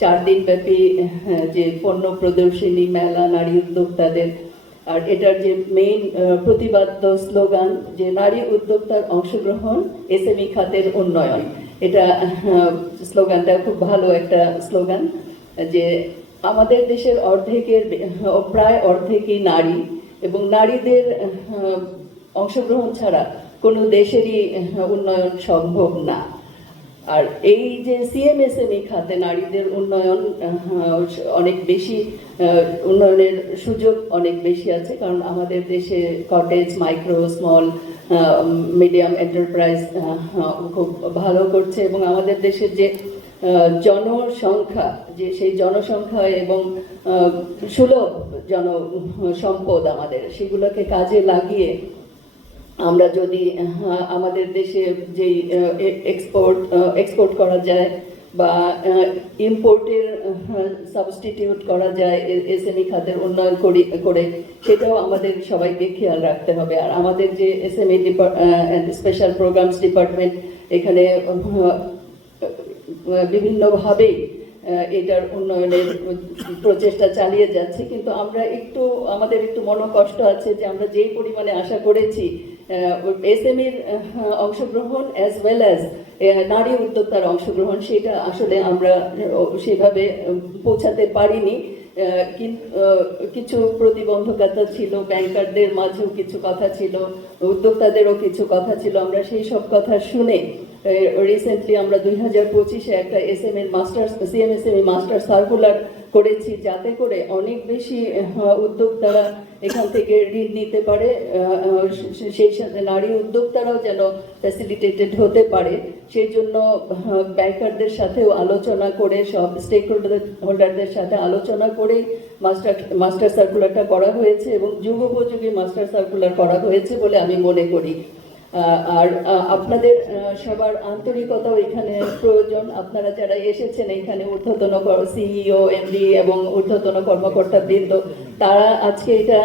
চার দিন ব্যাপী যে পণ্য প্রদর্শনী, মেলা, নারী উদ্যোক্তাদের। আর এটার যে মেইন প্রতিবাদ্য স্লোগান, যে নারী উদ্যোক্তার অংশগ্রহণ এসএমই খাতের উন্নয়ন। এটা স্লোগানটা খুব ভালো একটা স্লোগান, যে আমাদের দেশের অর্ধেকের প্রায় অর্ধেকই নারী এবং নারীদের অংশগ্রহণ ছাড়া কোনো দেশেরই উন্নয়ন সম্ভব না। আর এই যে সিএমএসএমই খাতে নারীদের উন্নয়ন অনেক বেশি উন্নয়নের সুযোগ অনেক বেশি আছে, কারণ আমাদের দেশে cottage micro small medium enterprise খুব ভালো করছে এবং আমাদের দেশের যে জনসংখ্যা, যে সেই জনসংখ্যা এবং সুলভ জন সম্পদ আমাদের, সেগুলোকে কাজে লাগিয়ে আমরা যদি আমাদের দেশে যেই এক্সপোর্ট এক্সপোর্ট করা যায় বা ইম্পোর্টের সাবস্টিটিউট করা যায় এসএমই খাতের উন্নয়ন করি করে সেটাও আমাদের সবাইকে খেয়াল রাখতে হবে। আর আমাদের যে এসএমই স্পেশাল প্রোগ্রামস ডিপার্টমেন্ট এখানে আহ, বিভিন্নভাবেই এটার উন্নয়নের প্রচেষ্টা চালিয়ে যাচ্ছে। কিন্তু আমরা একটু আমাদের একটু মনোকষ্ট আছে যে আমরা যেই পরিমাণে আশা করেছি এসএমইর অংশগ্রহণ অ্যাজ ওয়েল অ্যাজ নারী উদ্যোক্তার অংশগ্রহণ, সেটা আসলে আমরা সেভাবে পৌঁছাতে পারিনি। কিছু প্রতিবন্ধকতা ছিল ব্যাংকারদের মাঝেও কিছু কথা ছিল, উদ্যোক্তাদেরও কিছু কথা ছিল। আমরা সেই সব কথা শুনে রিসেন্টলি আমরা দুই হাজার পঁচিশে একটা এস এম এর মাস্টার্স সিএমএসএম মাস্টার সার্কুলার করেছি যাতে করে অনেক বেশি উদ্যোক্তারা এখান থেকে ঋণ নিতে পারে সেই সাথে নারী উদ্যোক্তারাও যেন ফ্যাসিলিটেটেড হতে পারে। সেই জন্য ব্যাংকারদের সাথেও আলোচনা করে, সব স্টেক হোল্ডারদের সাথে আলোচনা করে মাস্টার মাস্টার সার্কুলারটা করা হয়েছে এবং যুগোপযোগী মাস্টার সার্কুলার করা হয়েছে বলে আমি মনে করি। আর আপনাদের সবার আন্তরিকতাও এখানে প্রয়োজন। আপনারা যারা এসেছেন এখানে ঊর্ধ্বতন সিইও এমডি এবং ঊর্ধ্বতন কর্মকর্তা বৃন্দ, তারা আজকে এটা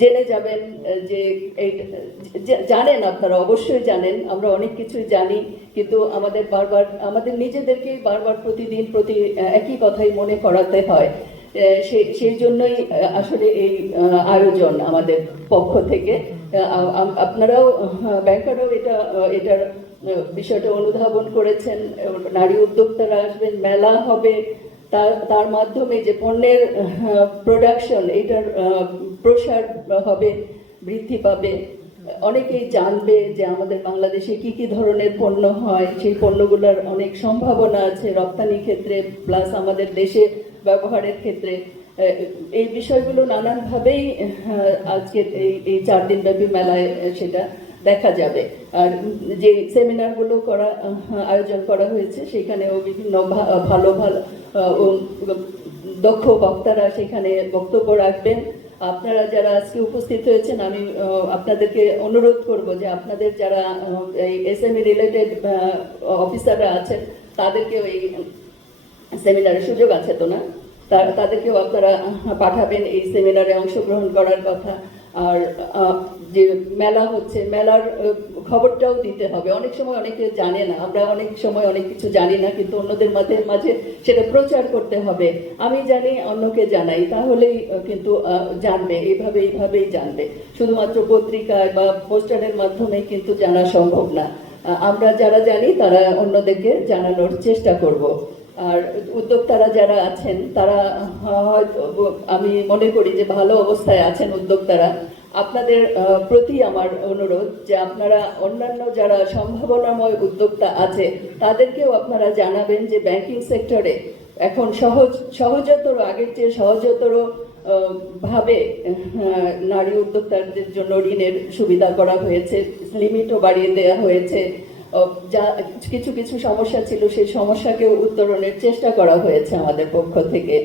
জেনে যাবেন, যে জানেন আপনারা, অবশ্যই জানেন, আমরা অনেক কিছুই জানি, কিন্তু আমাদের বারবার, আমাদের নিজেদেরকেই বারবার প্রতিদিন প্রতি, একই কথাই মনে করাতে হয়। সেই জন্যই আসলে এই, আয়োজন আমাদের পক্ষ থেকে। আপনারাও ব্যাংকাররাও এটা এটার বিষয়টা অনুধাবন করেছেন। নারী উদ্যোক্তারা আসবেন, মেলা হবে। তার তার মাধ্যমে যে পণ্যের প্রোডাকশন এটার প্রসার হবে, বৃদ্ধি পাবে। অনেকেই জানবে যে আমাদের বাংলাদেশে কি কি ধরনের পণ্য হয়। সেই পণ্যগুলোর অনেক সম্ভাবনা আছে রপ্তানি ক্ষেত্রে প্লাস আমাদের দেশে ব্যবহারের ক্ষেত্রে। এই বিষয়গুলো নানানভাবেই আজকে এই এই চার দিন ব্যাপী মেলায় সেটা দেখা যাবে। আর যে সেমিনারগুলো করা আয়োজন করা হয়েছে, সেখানেও বিভিন্ন ভালো ভালো দক্ষ বক্তারা সেখানে বক্তব্য রাখবেন। আপনারা যারা আজকে উপস্থিত হয়েছেন, আমি আপনাদেরকে অনুরোধ করব যে আপনাদের যারা এই এসএমই রিলেটেড অফিসাররা আছেন, তাদেরকেও এই সেমিনারের সুযোগ আছে তো না? তাদেরকেও আপনারা পাঠাবেন এই সেমিনারে অংশগ্রহণ করার কথা। আর যে মেলা হচ্ছে, মেলার খবরটাও দিতে হবে। অনেক সময় অনেকে জানে না, আমরা অনেক সময় অনেক কিছু জানি না, কিন্তু অন্যদের মাঝে মাঝে সেটা প্রচার করতে হবে। আমি জানি, অন্যকে জানাই, তাহলেই কিন্তু জানবে, এইভাবে, এইভাবেই জানবে। শুধুমাত্র পত্রিকায় বা পোস্টারের মাধ্যমে কিন্তু জানা সম্ভব না। আমরা যারা জানি, তারা অন্যদেরকে জানানোর চেষ্টা করব। আর উদ্যোক্তারা যারা আছেন, তারা হয়তো, আমি মনে করি যে ভালো অবস্থায় আছেন উদ্যোক্তারা। আপনাদের প্রতি আমার অনুরোধ যে আপনারা অন্যান্য যারা সম্ভাবনাময় উদ্যোক্তা আছে, তাদেরকেও আপনারা জানাবেন যে ব্যাংকিং সেক্টরে এখন সহজ, সহজতর, আগের চেয়ে সহজতর ভাবে নারী উদ্যোক্তাদের জন্য ঋণের সুবিধা করা হয়েছে, লিমিটও বাড়িয়ে দেওয়া হয়েছে। যা কিছু কিছু সমস্যা ছিল, সেই সমস্যাকেও উত্তরণের চেষ্টা করা হয়েছে আমাদের পক্ষ থেকে।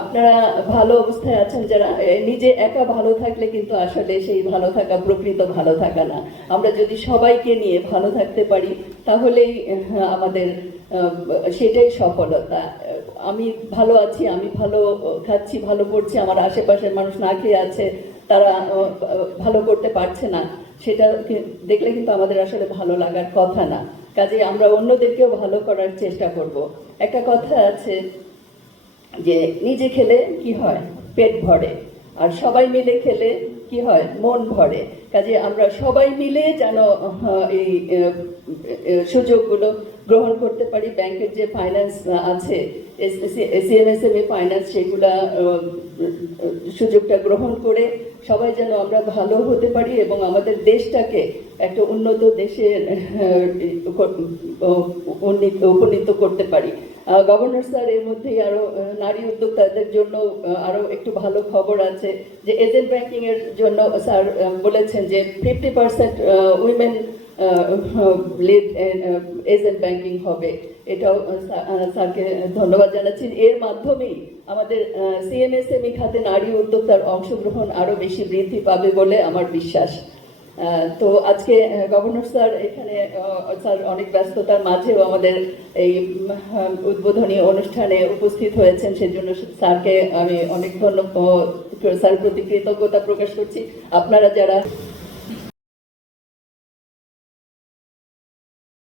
আপনারা ভালো অবস্থায় আছেন যারা নিজে একা ভালো থাকলে কিন্তু আসলে সেই ভালো থাকা, প্রকৃত ভালো থাকা না। আমরা যদি সবাইকে নিয়ে ভালো থাকতে পারি, তাহলেই আমাদের সেটাই সফলতা। আমি ভালো আছি, আমি ভালো খাচ্ছি, ভালো পড়ছি, আমার আশেপাশের মানুষ না খেয়ে আছে, তারা ভালো করতে পারছে না। সেটা দেখলে কিন্তু আমাদের আসলে ভালো লাগার কথা না। কাজে আমরা অন্যদেরকেও ভালো করার চেষ্টা করব। একটা কথা আছে যে, নিজে খেলে কি হয়? পেট ভরে। আর সবাই মিলে খেলে কি হয়? মন ভরে। কাজে আমরা সবাই মিলে যেন এই সুযোগগুলো গ্রহণ করতে পারি। ব্যাংকের যে ফাইন্যান্স আছে সিএমএসএমই ফাইন্যান্স সেগুলা সুযোগটা গ্রহণ করে সবাই যেন আমরা ভালো হতে পারি এবং আমাদের দেশটাকে একটা উন্নত দেশে উপনীত করতে পারি। গভর্নর স্যার এর মধ্যেই আরও নারী উদ্যোক্তাদের জন্য আরও একটু ভালো খবর আছে যে এজেন্ট ব্যাংকিং এর জন্য স্যার বলেছেন যে fifty percent women agent banking হবে। এটাও স্যারকে ধন্যবাদ জানাচ্ছি। এর মাধ্যমেই আমাদের সিএমএসএমই খাতে নারী উদ্যোক্তার অংশগ্রহণ আরও বেশি বৃদ্ধি পাবে বলে আমার বিশ্বাস। তো আজকে গভর্নর স্যার এখানে স্যার অনেক ব্যস্ততার মাঝেও আমাদের এই উদ্বোধনী অনুষ্ঠানে উপস্থিত হয়েছেন। সেজন্য স্যারকে আমি অনেক ধন্যবাদ স্যার প্রতি কৃতজ্ঞতা প্রকাশ করছি। আপনারা যারা